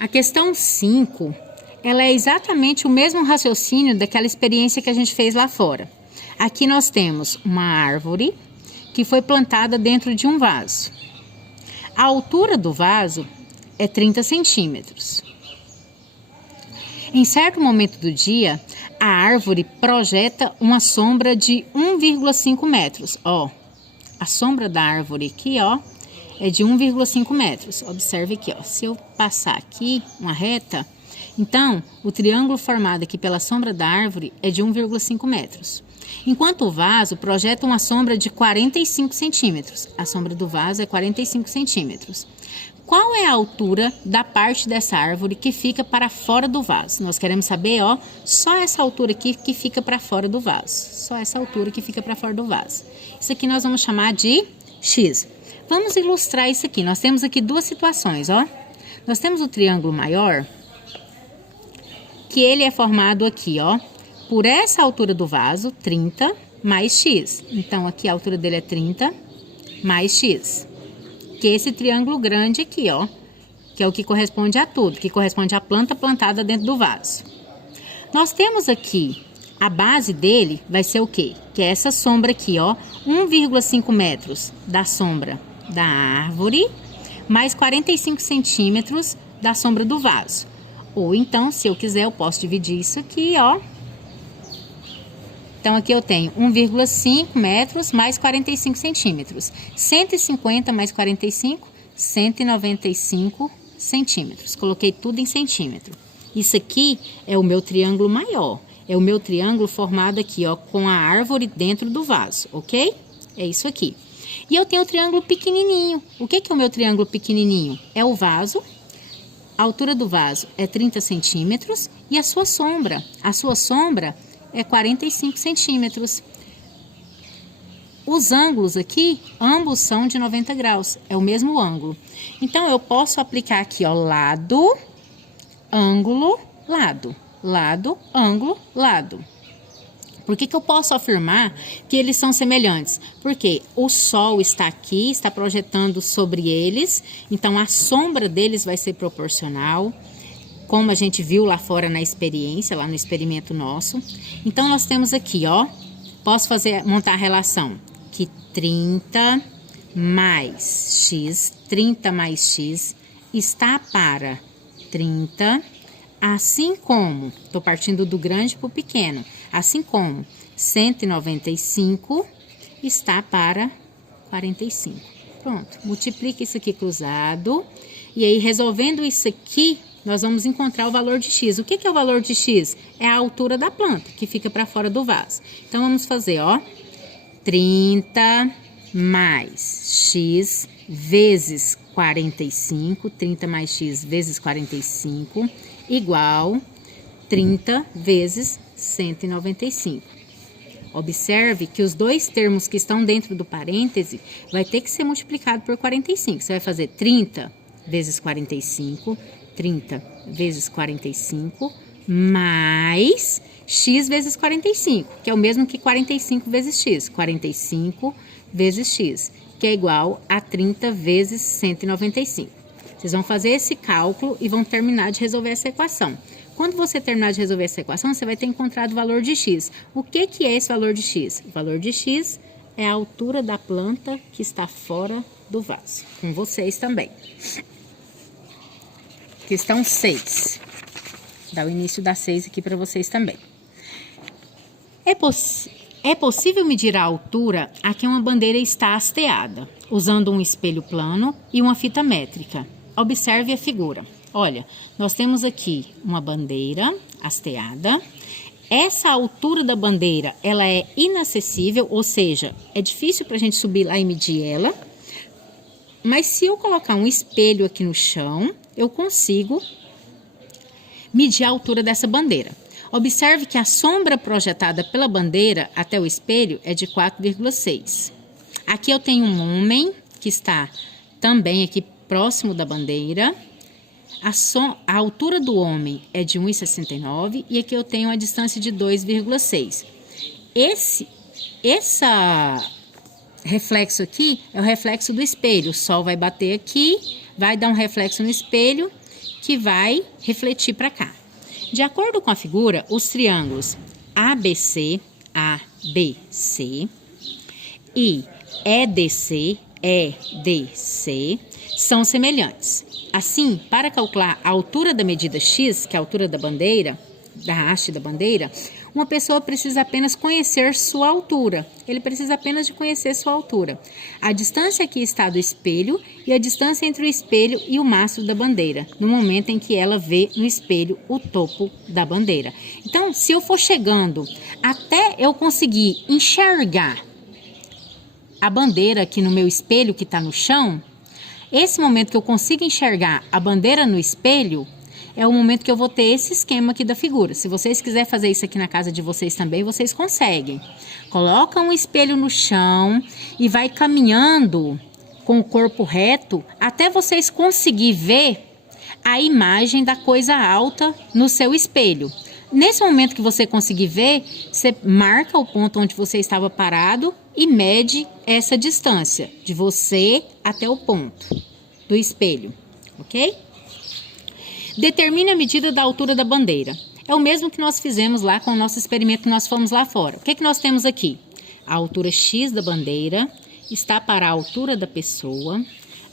A questão 5, ela é exatamente o mesmo raciocínio daquela experiência que a gente fez lá fora. Aqui nós temos uma árvore que foi plantada dentro de um vaso. A altura do vaso é 30 centímetros. Em certo momento do dia, a árvore projeta uma sombra de 1,5 metros. Ó, a sombra da árvore aqui, ó, é de 1,5 metros. Observe aqui, ó. Se eu passar aqui uma reta, então o triângulo formado aqui pela sombra da árvore é de 1,5 metros. Enquanto o vaso projeta uma sombra de 45 centímetros. A sombra do vaso é 45 centímetros. Qual é a altura da parte dessa árvore que fica para fora do vaso? Nós queremos saber, ó, só essa altura aqui que fica para fora do vaso. Só essa altura que fica para fora do vaso. Isso aqui nós vamos chamar de X. Vamos ilustrar isso aqui. Nós temos aqui duas situações, ó. Nós temos o triângulo maior, que ele é formado aqui, ó, por essa altura do vaso, 30 mais X. Então, aqui a altura dele é 30 mais X. Que é esse triângulo grande aqui, ó, que é o que corresponde a tudo, que corresponde à planta plantada dentro do vaso. Nós temos aqui, a base dele vai ser o quê? Que é essa sombra aqui, ó, 1,5 metros da sombra da árvore, mais 45 centímetros da sombra do vaso. Ou então, se eu quiser, eu posso dividir isso aqui, ó. Então, aqui eu tenho 1,5 metros mais 45 centímetros. 150 mais 45, 195 centímetros. Coloquei tudo em centímetro. Isso aqui é o meu triângulo maior. É o meu triângulo formado aqui, ó, com a árvore dentro do vaso, ok? É isso aqui. E eu tenho o triângulo pequenininho. O que é o meu triângulo pequenininho? É o vaso. A altura do vaso é 30 centímetros e a sua sombra. A sua sombra é 45 centímetros. Os ângulos aqui, ambos são de 90 graus. É o mesmo ângulo. Então, eu posso aplicar aqui, ó, lado, ângulo, lado. Lado, ângulo, lado. Por que eu posso afirmar que eles são semelhantes? Porque o sol está aqui, está projetando sobre eles, então a sombra deles vai ser proporcional, como a gente viu lá fora na experiência, lá no experimento nosso. Então, nós temos aqui, ó, posso montar a relação que 30 mais x, 30 mais x está para 30, assim como, estou partindo do grande para o pequeno, assim como 195 está para 45. Pronto, multiplica isso aqui cruzado, e aí resolvendo isso aqui, nós vamos encontrar o valor de x. O que é o valor de x? É a altura da planta, que fica para fora do vaso. Então, vamos fazer, ó, 30 mais x vezes 45, 30 mais x vezes 45, igual 30 vezes 195. Observe que os dois termos que estão dentro do parêntese vai ter que ser multiplicado por 45. Você vai fazer 30 vezes 45, 30 vezes 45, mais x vezes 45, que é o mesmo que 45 vezes x. 45 vezes x, que é igual a 30 vezes 195. Vocês vão fazer esse cálculo e vão terminar de resolver essa equação. Quando você terminar de resolver essa equação, você vai ter encontrado o valor de x. O que é esse valor de x? O valor de x é a altura da planta que está fora do vaso. Com vocês também. Questão 6. Dá o início da 6 aqui para vocês também. É possível medir a altura a que uma bandeira está hasteada, usando um espelho plano e uma fita métrica. Observe a figura. Olha, nós temos aqui uma bandeira hasteada. Essa altura da bandeira, ela é inacessível, ou seja, é difícil para a gente subir lá e medir ela. Mas se eu colocar um espelho aqui no chão, eu consigo medir a altura dessa bandeira. Observe que a sombra projetada pela bandeira até o espelho é de 4,6. Aqui eu tenho um homem que está também aqui próximo da bandeira. A altura do homem é de 1,69 e aqui eu tenho a distância de 2,6. Esse reflexo aqui é o reflexo do espelho. O sol vai bater aqui, vai dar um reflexo no espelho, que vai refletir para cá. De acordo com a figura, os triângulos ABC e EDC são semelhantes. Assim, para calcular a altura da medida X, que é a altura da bandeira, da haste da bandeira, uma pessoa precisa apenas conhecer sua altura. Ele precisa apenas de conhecer sua altura. A distância que está do espelho e a distância entre o espelho e o mastro da bandeira, no momento em que ela vê no espelho o topo da bandeira. Então, se eu for chegando até eu conseguir enxergar a bandeira aqui no meu espelho que está no chão, esse momento que eu consigo enxergar a bandeira no espelho é o momento que eu vou ter esse esquema aqui da figura. Se vocês quiserem fazer isso aqui na casa de vocês também, vocês conseguem. Coloca um espelho no chão e vai caminhando com o corpo reto até vocês conseguirem ver a imagem da coisa alta no seu espelho. Nesse momento que você conseguir ver, você marca o ponto onde você estava parado e mede essa distância de você até o ponto do espelho, ok? Determine a medida da altura da bandeira. É o mesmo que nós fizemos lá com o nosso experimento que nós fomos lá fora. O que é que nós temos aqui? A altura X da bandeira está para a altura da pessoa,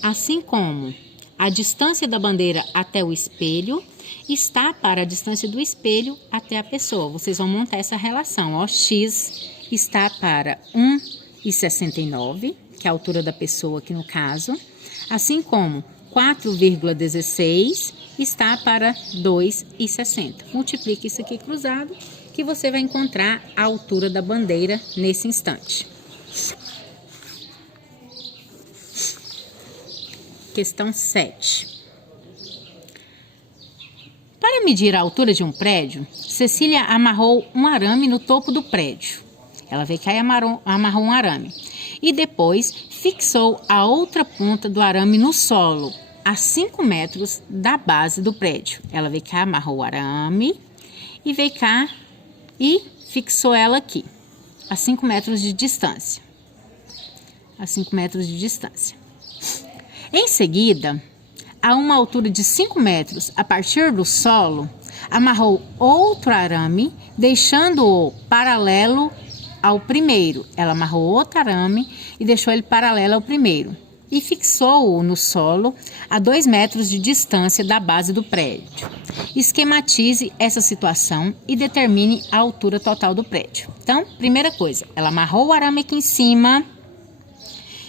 assim como a distância da bandeira até o espelho está para a distância do espelho até a pessoa. Vocês vão montar essa relação, ó. X está para 1,69, que é a altura da pessoa aqui no caso, assim como 4,16 está para 2,60. Multiplique isso aqui cruzado, que você vai encontrar a altura da bandeira nesse instante. Questão 7. Para medir a altura de um prédio, Cecília amarrou um arame no topo do prédio. Ela veio cá e amarrou um arame. E depois fixou a outra ponta do arame no solo, a 5 metros da base do prédio. Ela veio cá, amarrou o arame e veio cá e fixou ela aqui, a 5 metros de distância. A 5 metros de distância. Em seguida, a uma altura de 5 metros a partir do solo, amarrou outro arame, deixando-o paralelo ao primeiro. Ela amarrou outro arame e deixou ele paralelo ao primeiro. E fixou-o no solo a 2 metros de distância da base do prédio. Esquematize essa situação e determine a altura total do prédio. Então, primeira coisa, ela amarrou o arame aqui em cima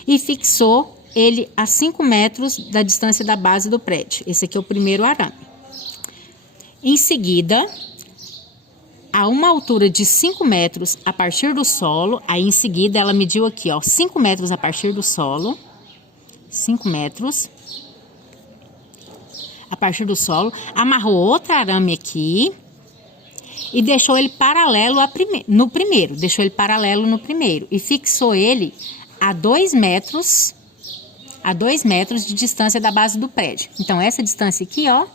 e fixou ele a 5 metros da distância da base do prédio. Esse aqui é o primeiro arame. Em seguida, a uma altura de 5 metros a partir do solo, aí em seguida ela mediu aqui, ó, 5 metros a partir do solo, 5 metros a partir do solo, amarrou outro arame aqui e deixou ele paralelo no primeiro, e fixou ele a 2 metros de distância da base do prédio. Então, essa distância aqui, ó,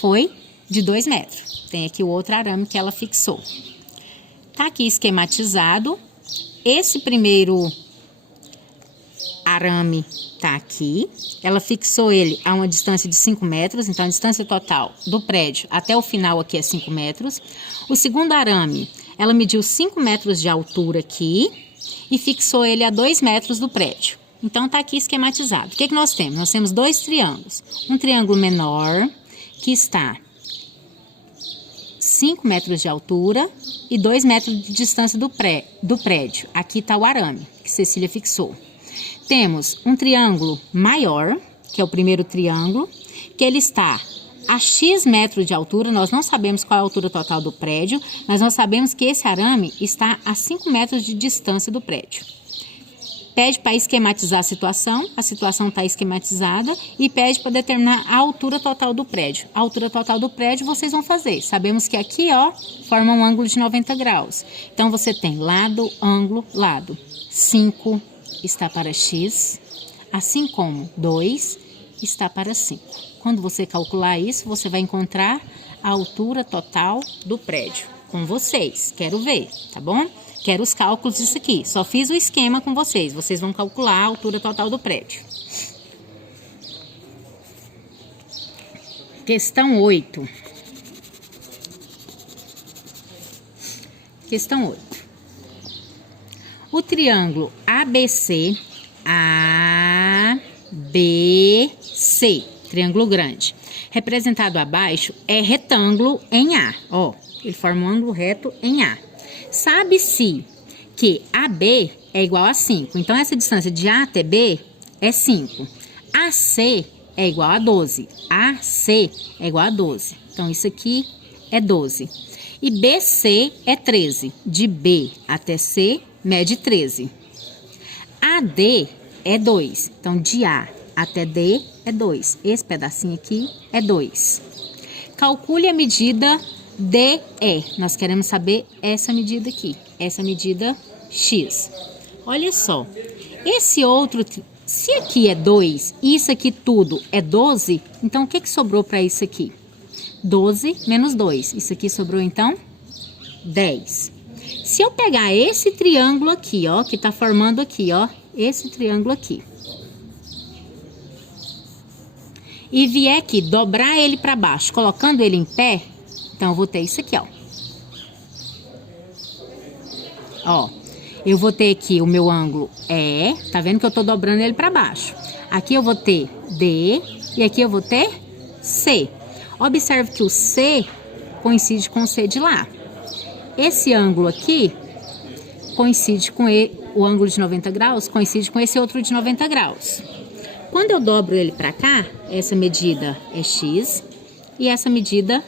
foi de 2 metros. Tem aqui o outro arame que ela fixou. Tá aqui esquematizado. Esse primeiro arame tá aqui. Ela fixou ele a uma distância de 5 metros. Então, a distância total do prédio até o final aqui é 5 metros. O segundo arame, ela mediu 5 metros de altura aqui e fixou ele a 2 metros do prédio. Então, tá aqui esquematizado. O que nós temos? Nós temos 2 triângulos. Um triângulo menor, que está 5 metros de altura e 2 metros de distância do prédio. Aqui está o arame, que Cecília fixou. Temos um triângulo maior, que é o primeiro triângulo, que ele está a X metros de altura. Nós não sabemos qual é a altura total do prédio, mas nós sabemos que esse arame está a 5 metros de distância do prédio. Pede para esquematizar a situação está esquematizada, e pede para determinar a altura total do prédio. A altura total do prédio vocês vão fazer. Sabemos que aqui, ó, forma um ângulo de 90 graus. Então, você tem lado, ângulo, lado. 5 está para X, assim como 2 está para 5. Quando você calcular isso, você vai encontrar a altura total do prédio. Com vocês, quero ver, tá bom? Quero os cálculos disso aqui. Só fiz o esquema com vocês. Vocês vão calcular a altura total do prédio. Questão 8. Questão 8. O triângulo ABC, triângulo grande, representado abaixo, é retângulo em A. Ó, ele forma um ângulo reto em A. Sabe-se que AB é igual a 5. Então, essa distância de A até B é 5. AC é igual a 12. AC é igual a 12. Então, isso aqui é 12. E BC é 13. De B até C, mede 13. AD é 2. Então, de A até D é 2. Esse pedacinho aqui é 2. Calcule a medida DE. Nós queremos saber essa medida aqui. Essa medida X. Olha só. Esse outro, se aqui é 2 e isso aqui tudo é 12, então o que sobrou para isso aqui? 12 menos 2. Isso aqui sobrou, então, 10. Se eu pegar esse triângulo aqui, ó, que tá formando aqui, ó, esse triângulo aqui, e vier aqui, dobrar ele para baixo, colocando ele em pé, então eu vou ter isso aqui, ó. Ó, eu vou ter aqui o meu ângulo E, tá vendo que eu tô dobrando ele para baixo. Aqui eu vou ter D e aqui eu vou ter C. Observe que o C coincide com o C de lá. Esse ângulo aqui coincide com o ângulo de 90 graus, coincide com esse outro de 90 graus. Quando eu dobro ele para cá, essa medida é X e essa medida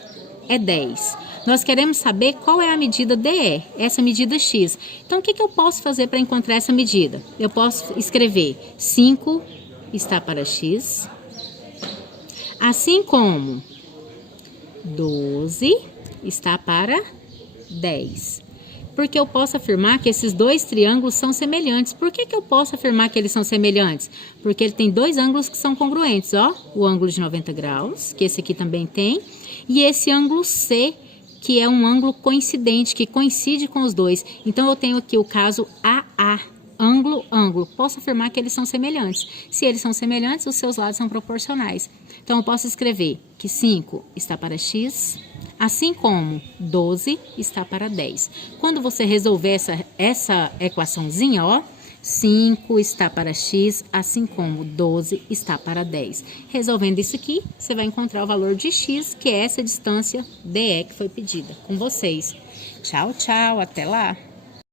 é 10. Nós queremos saber qual é a medida DE, essa medida X. Então, o que eu posso fazer para encontrar essa medida? Eu posso escrever 5 está para X, assim como 12 está para 10. Porque eu posso afirmar que esses dois triângulos são semelhantes. Por que eu posso afirmar que eles são semelhantes? Porque ele tem dois ângulos que são congruentes, ó. O ângulo de 90 graus, que esse aqui também tem, e esse ângulo C, que é um ângulo coincidente, que coincide com os dois. Então, eu tenho aqui o caso AA, ângulo, ângulo. Posso afirmar que eles são semelhantes. Se eles são semelhantes, os seus lados são proporcionais. Então, eu posso escrever que 5 está para X, assim como 12 está para 10. Quando você resolver essa equaçãozinha, ó, 5 está para X, assim como 12 está para 10. Resolvendo isso aqui, você vai encontrar o valor de X, que é essa distância DE que foi pedida com vocês. Tchau, tchau, até lá!